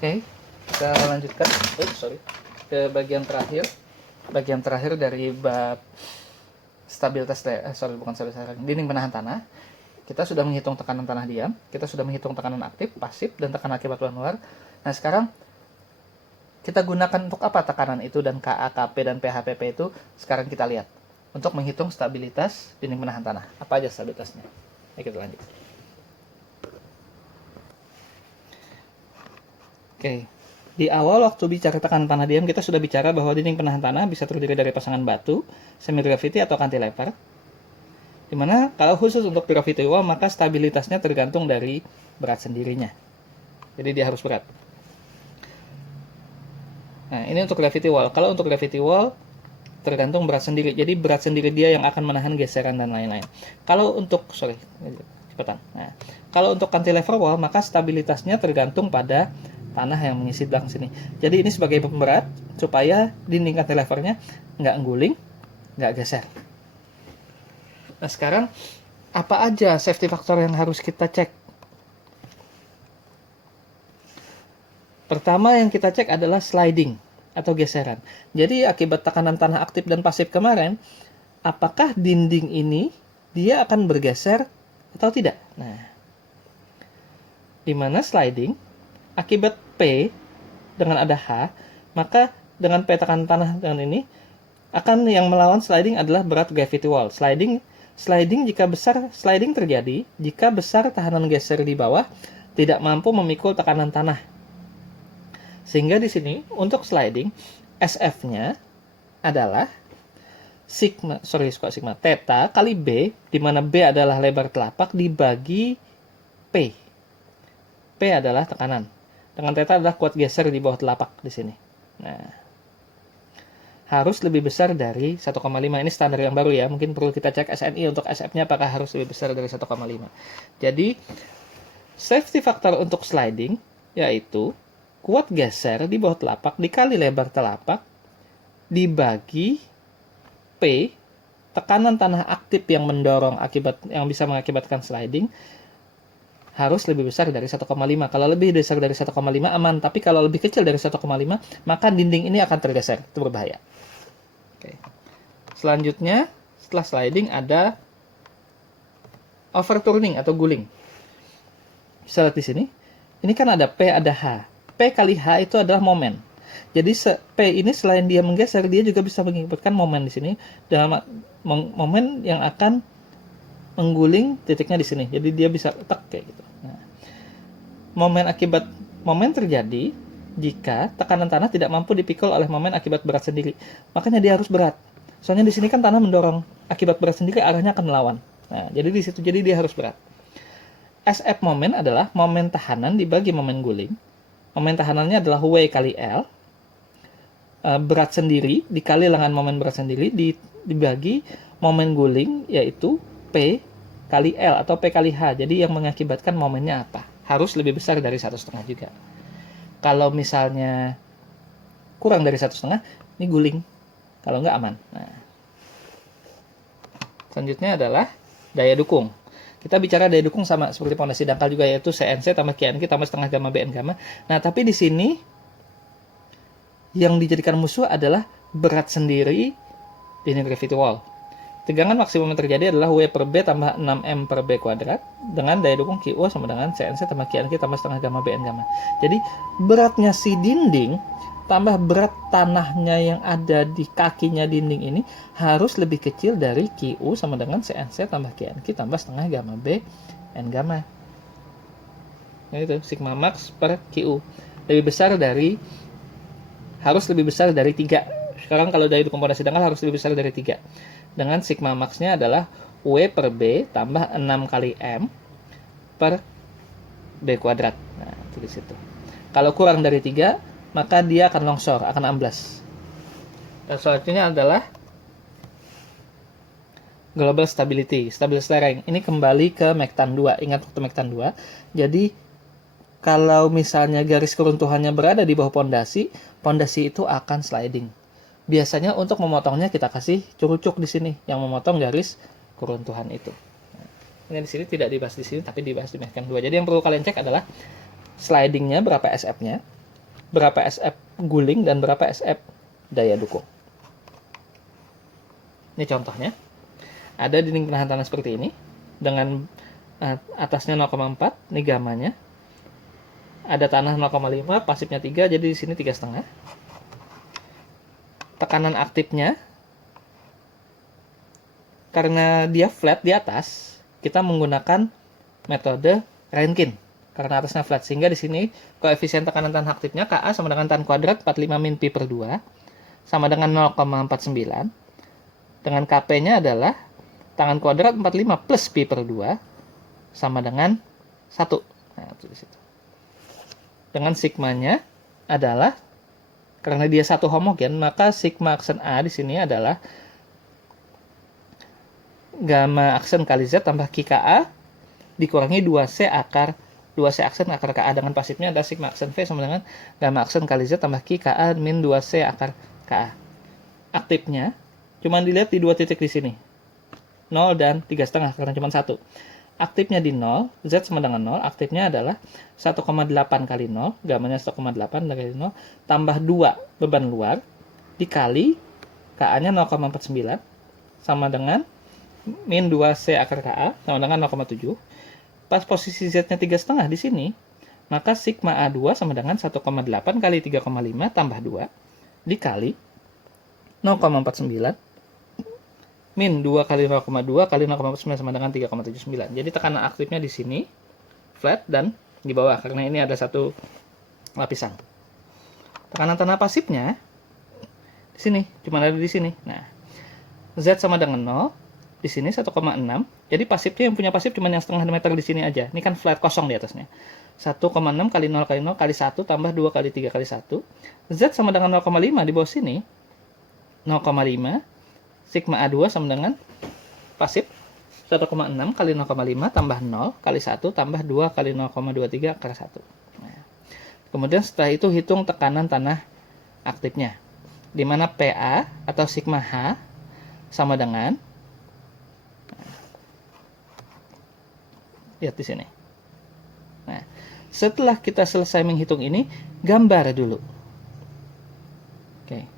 Oke, kita lanjutkan ke bagian terakhir dari bab stabilitas dinding penahan tanah. Kita sudah menghitung tekanan tanah diam, kita sudah menghitung tekanan aktif, pasif, dan tekanan akibat luar. Nah, sekarang kita gunakan untuk apa tekanan itu dan KA, KP, dan PHPP itu sekarang kita lihat untuk menghitung stabilitas dinding penahan tanah. Apa aja stabilitasnya? Ayo kita lanjut. Oke, di awal waktu bicara tekanan tanah diam, kita sudah bicara bahwa dinding penahan tanah bisa terdiri dari pasangan batu, semi gravity atau cantilever. Dimana kalau khusus untuk gravity wall, maka stabilitasnya tergantung dari berat sendirinya. Jadi dia harus berat. Nah, ini untuk gravity wall. Kalau untuk gravity wall, tergantung berat sendiri. Jadi berat sendiri dia yang akan menahan geseran dan lain-lain. Kalau untuk, Nah, kalau untuk cantilever wall, maka stabilitasnya tergantung pada tanah yang mengisi belakang sini. Jadi ini sebagai pemberat supaya dinding cantilevernya nggak guling, nggak geser. Nah, sekarang apa aja safety factor yang harus kita cek? Pertama yang kita cek adalah sliding atau geseran. Jadi akibat tekanan tanah aktif dan pasif kemarin, apakah dinding ini dia akan bergeser atau tidak? Nah, di mana sliding akibat P dengan ada H, maka dengan P tekanan tanah dengan ini akan yang melawan sliding adalah berat gravity wall. Sliding terjadi jika besar tahanan geser di bawah tidak mampu memikul tekanan tanah. Sehingga di sini untuk sliding SF-nya adalah theta kali B, di mana B adalah lebar telapak dibagi P. P adalah tekanan. Dengan theta adalah kuat geser di bawah telapak di sini. Nah, harus lebih besar dari 1,5. Ini standar yang baru ya. Mungkin perlu kita cek SNI untuk SF-nya apakah harus lebih besar dari 1,5. Jadi, safety factor untuk sliding yaitu kuat geser di bawah telapak dikali lebar telapak dibagi P, tekanan tanah aktif yang mendorong yang bisa mengakibatkan sliding, harus lebih besar dari 1,5. Kalau lebih besar dari 1,5 aman, tapi kalau lebih kecil dari 1,5 maka dinding ini akan tergeser, itu berbahaya. Oke. Selanjutnya setelah sliding ada overturning atau guling. Bisa lihat di sini. Ini kan ada P, ada H. P kali H itu adalah momen. Jadi P ini selain dia menggeser, dia juga bisa mengakibatkan momen di sini dalam momen yang akan mengguling titiknya di sini. Jadi dia bisa tek kayak gitu. Nah, momen terjadi jika tekanan tanah tidak mampu dipikul oleh momen akibat berat sendiri. Makanya dia harus berat. Soalnya di sini kan tanah mendorong, akibat berat sendiri arahnya akan melawan. Nah, jadi di situ dia harus berat. SF momen adalah momen tahanan dibagi momen guling. Momen tahanannya adalah W kali L. Berat sendiri dikali dengan momen berat sendiri dibagi momen guling yaitu P kali L atau P kali H. Jadi yang mengakibatkan momennya apa? Harus lebih besar dari 1,5 juga. Kalau misalnya kurang dari 1,5, ini guling. Kalau nggak aman. Nah, selanjutnya adalah daya dukung. Kita bicara daya dukung sama seperti pondasi dangkal juga, yaitu CNC tambah QNQ tambah setengah gamma BN gamma. Nah, tapi di sini yang dijadikan musuh adalah berat sendiri dinding gravity wall. Tegangan maksimum yang terjadi adalah W per B tambah 6M per B kuadrat dengan daya dukung QO sama dengan CNC tambah QNQ tambah setengah gamma BN gamma. Jadi beratnya si dinding tambah berat tanahnya yang ada di kakinya dinding ini harus lebih kecil dari QU sama dengan CNC tambah QNQ tambah setengah gamma B N gamma. Nah, itu sigma max per QU. Harus lebih besar dari 3. Sekarang kalau daya dukung pondasi dangkal harus lebih besar dari 3. Dengan sigma max-nya adalah W per B tambah 6 kali M per B kuadrat. Nah, itu di situ. Kalau kurang dari 3, maka dia akan longsor, akan amblas. Dan selanjutnya adalah global stability, stability lereng. Ini kembali ke Mektan 2. Ingat waktu Mektan 2. Jadi kalau misalnya garis keruntuhannya berada di bawah pondasi itu akan sliding. Biasanya untuk memotongnya kita kasih curucuk di sini yang memotong garis keruntuhan itu. Nah, ini di sini tidak dibahas di sini tapi dibahas di Mektan 2. Jadi yang perlu kalian cek adalah slidingnya berapa SF-nya, berapa SF guling dan berapa SF daya dukung. Ini contohnya. Ada dinding penahan tanah seperti ini dengan atasnya 0,4, ini gamanya. Ada tanah 0,5, pasifnya 3, jadi di sini 3,5. Tekanan aktifnya, karena dia flat di atas, kita menggunakan metode Rankine karena atasnya flat, sehingga di sini koefisien tekanan tanah aktifnya Ka sama dengan tan kuadrat 45 min pi per 2 sama dengan 0,49, dengan Kp-nya adalah tangan kuadrat 45 plus pi per 2 sama dengan 1. Nah, itu di situ. Dengan sigmanya adalah, karena dia satu homogen, maka sigma aksen A di sini adalah gamma aksen kali Z tambah QKA dikurangi 2C aksen akar KA, dengan pasifnya ada sigma aksen V sama dengan gamma aksen kali Z tambah QKA min 2C akar KA. Aktifnya cuma dilihat di dua titik di sini, 0 dan 3,5 karena cuma satu. Aktifnya di 0, Z sama dengan 0, aktifnya adalah 1,8 kali 0, gamanya 1,8 kali 0, tambah 2 beban luar, dikali KA-nya 0,49, sama dengan min 2C akar KA, sama dengan 0,7. Pas posisi Z-nya 3,5 di sini, maka sigma A2 sama dengan 1,8 kali 3,5 tambah 2, dikali 0,49, min 2 kali 0,2 kali 0,49 sama dengan 3,79. Jadi tekanan aktifnya di sini flat dan di bawah karena ini ada satu lapisan. Tekanan tanah pasifnya di sini, cuma ada di sini. Nah, Z sama dengan 0, di sini 1,6. Jadi pasifnya yang punya pasif cuma yang setengah meter di sini aja. Ini kan flat kosong di atasnya. 1,6 kali 0 kali 0 kali 1 tambah 2 kali 3 kali 1. Z sama dengan 0,5 di bawah sini. 0,5 sigma A2 sama dengan pasif 1,6 kali 0,5 tambah 0 kali 1 tambah 2 kali 0,23 akar 1. Nah, kemudian setelah itu hitung tekanan tanah aktifnya, di mana PA atau sigma H sama dengan, lihat di sini. Nah, setelah kita selesai menghitung ini, gambar dulu. Oke.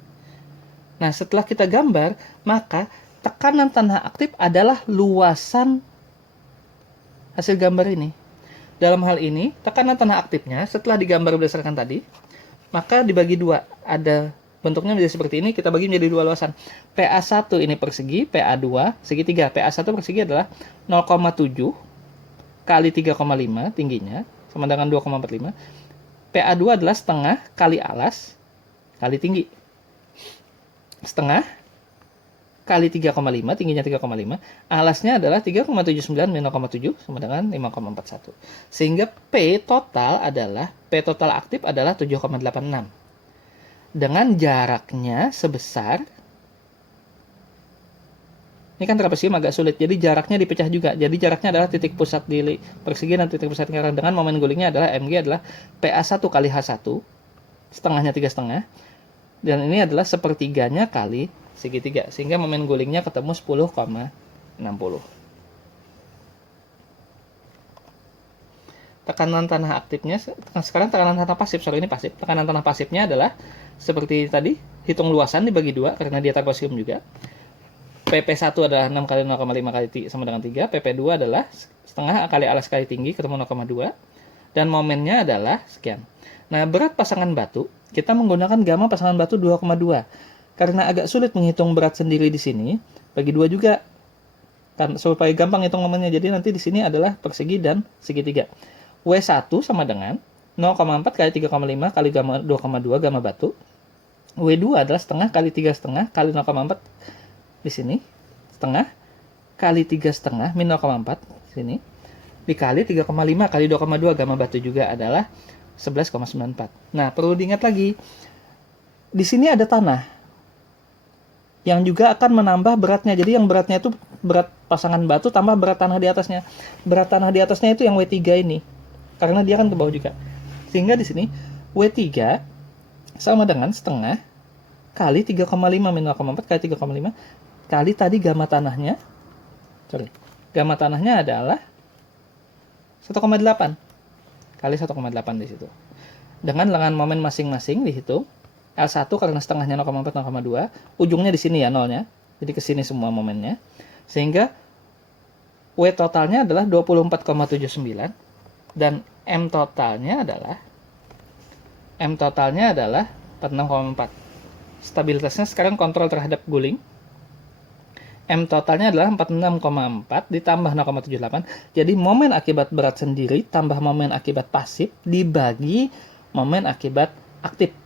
Nah, setelah kita gambar, maka tekanan tanah aktif adalah luasan hasil gambar ini. Dalam hal ini, tekanan tanah aktifnya setelah digambar berdasarkan tadi, maka dibagi dua. Ada bentuknya menjadi seperti ini, kita bagi menjadi dua luasan. PA1 ini persegi, PA2 segitiga. PA1 persegi adalah 0,7 kali 3,5 tingginya, sama dengan 2,45. PA2 adalah setengah kali alas kali tinggi. Setengah kali 3,5, tingginya 3,5, alasnya adalah 3,79 min 0,7 sama dengan 5,41. Sehingga P total aktif adalah 7,86. Dengan jaraknya sebesar, ini kan trapesium agak sulit, jadi jaraknya dipecah juga. Jadi jaraknya adalah titik pusat di persegi dan titik pusat lingkaran, dengan momen gulingnya adalah Mg adalah PA1 kali H1, setengahnya 3,5, dan ini adalah sepertiganya kali segitiga, sehingga momen gulingnya ketemu 10,60. Tekanan tanah aktifnya, sekarang tekanan tanah pasif, ini pasif. Tekanan tanah pasifnya adalah seperti tadi, hitung luasan dibagi 2 karena dia trapesium juga. PP1 adalah 6 kali 0,5 kali sama dengan 3, PP2 adalah setengah kali alas kali tinggi ketemu 0,2, dan momennya adalah sekian. Nah, berat pasangan batu, kita menggunakan gamma pasangan batu 2,2. Karena agak sulit menghitung berat sendiri di sini, bagi 2 juga. Kan, supaya gampang hitung momennya, jadi nanti di sini adalah persegi dan segitiga. W1 sama dengan 0,4 kali 3,5 kali gamma 2,2 gamma batu. W2 adalah setengah kali 3,5 kali 0,4 di sini. Setengah kali 3,5 min 0,4 di sini. Dikali 3,5 kali 2,2 gamma batu juga adalah 11,94. Nah, perlu diingat lagi, di sini ada tanah yang juga akan menambah beratnya. Jadi yang beratnya itu berat pasangan batu tambah berat tanah di atasnya. Berat tanah di atasnya itu yang W3 ini, karena dia kan ke bawah juga. Sehingga di sini W3 sama dengan setengah kali 3,5 min 0,4 kali 3,5 kali tadi gamma tanahnya. Gamma tanahnya adalah 1,8 kali 1,8 di situ. dengan lengan momen masing-masing dihitung. L1 karena setengahnya 0,4, 0,2, ujungnya di sini ya nolnya. Jadi ke sini semua momennya. Sehingga W totalnya adalah 24,79 dan M totalnya adalah 46,4. Stabilitasnya sekarang kontrol terhadap guling. M totalnya adalah 46,4 ditambah 0,78. Jadi momen akibat berat sendiri tambah momen akibat pasif dibagi momen akibat aktif.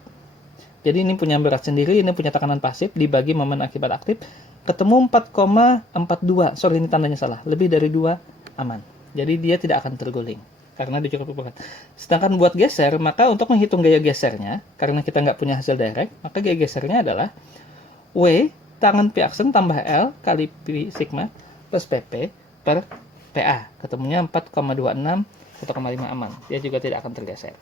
Jadi ini punya berat sendiri, ini punya tekanan pasif dibagi momen akibat aktif. Ketemu 4,42. Sorry, ini tandanya salah. Lebih dari 2 aman. Jadi dia tidak akan terguling karena dia cukup berat. Sedangkan buat geser, maka untuk menghitung gaya gesernya, karena kita nggak punya hasil direct, maka gaya gesernya adalah W tangan P aksen tambah L kali P sigma plus PP per PA. Ketemunya 4,26, 1,5 aman. Dia juga tidak akan tergeser.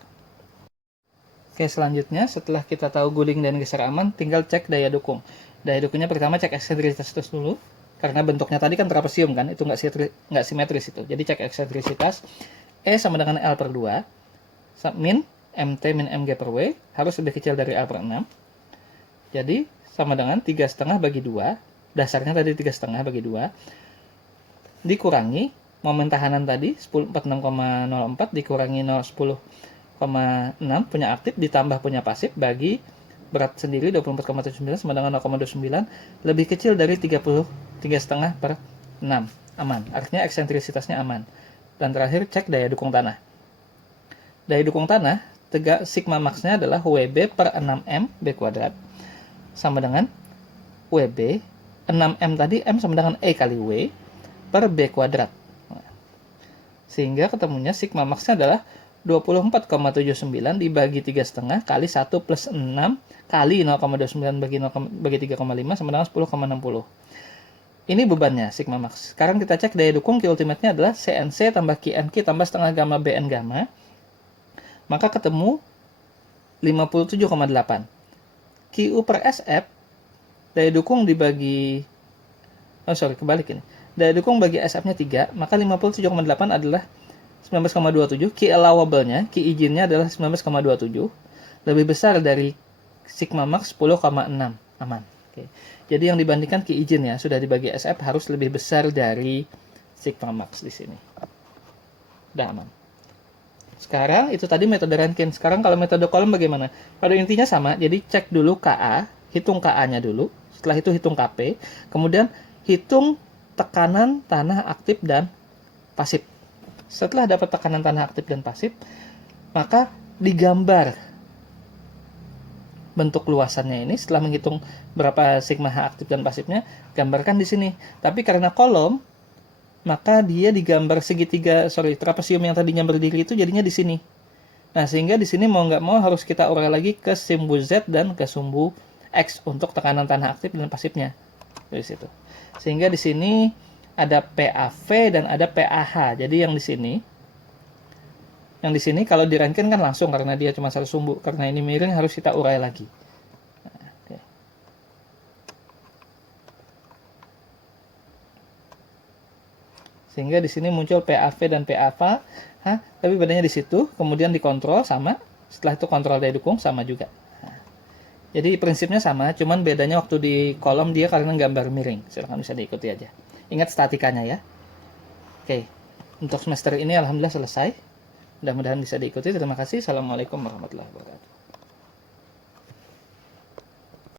Oke, selanjutnya setelah kita tahu guling dan geser aman, tinggal cek daya dukung. Daya dukungnya pertama cek eksentrisitas dulu, karena bentuknya tadi kan trapesium kan, itu nggak simetris itu. Jadi cek eksentrisitas, E sama dengan L per 2, min MT min MG per W, harus lebih kecil dari L per 6. Jadi sama dengan 3,5 bagi 2, dasarnya tadi 3,5 bagi 2, dikurangi momen tahanan tadi, 46,04 dikurangi 10,6 punya aktif ditambah punya pasif bagi berat sendiri 24,79 sama dengan 0,29 lebih kecil dari 33,5 per 6 aman, artinya eksentrisitasnya aman. Dan terakhir cek daya dukung tanah. Daya dukung tanah sigma max-nya adalah WB per 6M B kuadrat sama dengan WB 6M tadi, M sama dengan E kali W per B kuadrat. Sehingga ketemunya sigma max-nya adalah 24,79 dibagi 3,5 kali 1 plus 6 kali 0,29 bagi 3,5 sama dengan 10,60. Ini bebannya sigma max. Sekarang kita cek daya dukung Q ultimate-nya adalah CNC tambah QNQ tambah setengah gamma BN gamma. Maka ketemu 57,8. QU per SF daya dukung dibagi kebalik ini. Daya dukung bagi SF-nya 3, maka 57,8 adalah 19,27. Q allowable-nya, Q izinnya adalah 19,27. Lebih besar dari sigma max 10,6. Aman. Oke. Jadi yang dibandingkan Q izin ya, sudah dibagi SF harus lebih besar dari sigma max di sini. Udah aman. Sekarang itu tadi metode Rankine. Sekarang kalau metode kolom bagaimana? Pada intinya sama. Jadi cek dulu KA, hitung KA-nya dulu. Setelah itu hitung KP. Kemudian hitung tekanan tanah aktif dan pasif. Setelah dapat tekanan tanah aktif dan pasif, maka digambar bentuk luasannya ini. Setelah menghitung berapa sigma H aktif dan pasifnya, gambarkan di sini. Tapi karena kolom, maka dia digambar trapesium yang tadinya berdiri itu jadinya di sini. Nah, sehingga di sini mau nggak mau harus kita urai lagi ke sumbu Z dan ke sumbu X untuk tekanan tanah aktif dan pasifnya. Dari situ. Sehingga di sini ada PAV dan ada PAH. Jadi yang di sini kalau di Rankine kan langsung karena dia cuma satu sumbu. Karena ini miring harus kita urai lagi. Nah, okay. Sehingga di sini muncul PAV dan PAV, tapi bedanya di situ. Kemudian dikontrol sama. Setelah itu kontrol daya dukung sama juga. Nah, jadi prinsipnya sama, cuman bedanya waktu di kolom dia karena gambar miring. Silahkan bisa diikuti aja. Ingat statikanya ya. Oke, untuk semester ini alhamdulillah selesai. Mudah-mudahan bisa diikuti. Terima kasih. Assalamualaikum warahmatullahi wabarakatuh.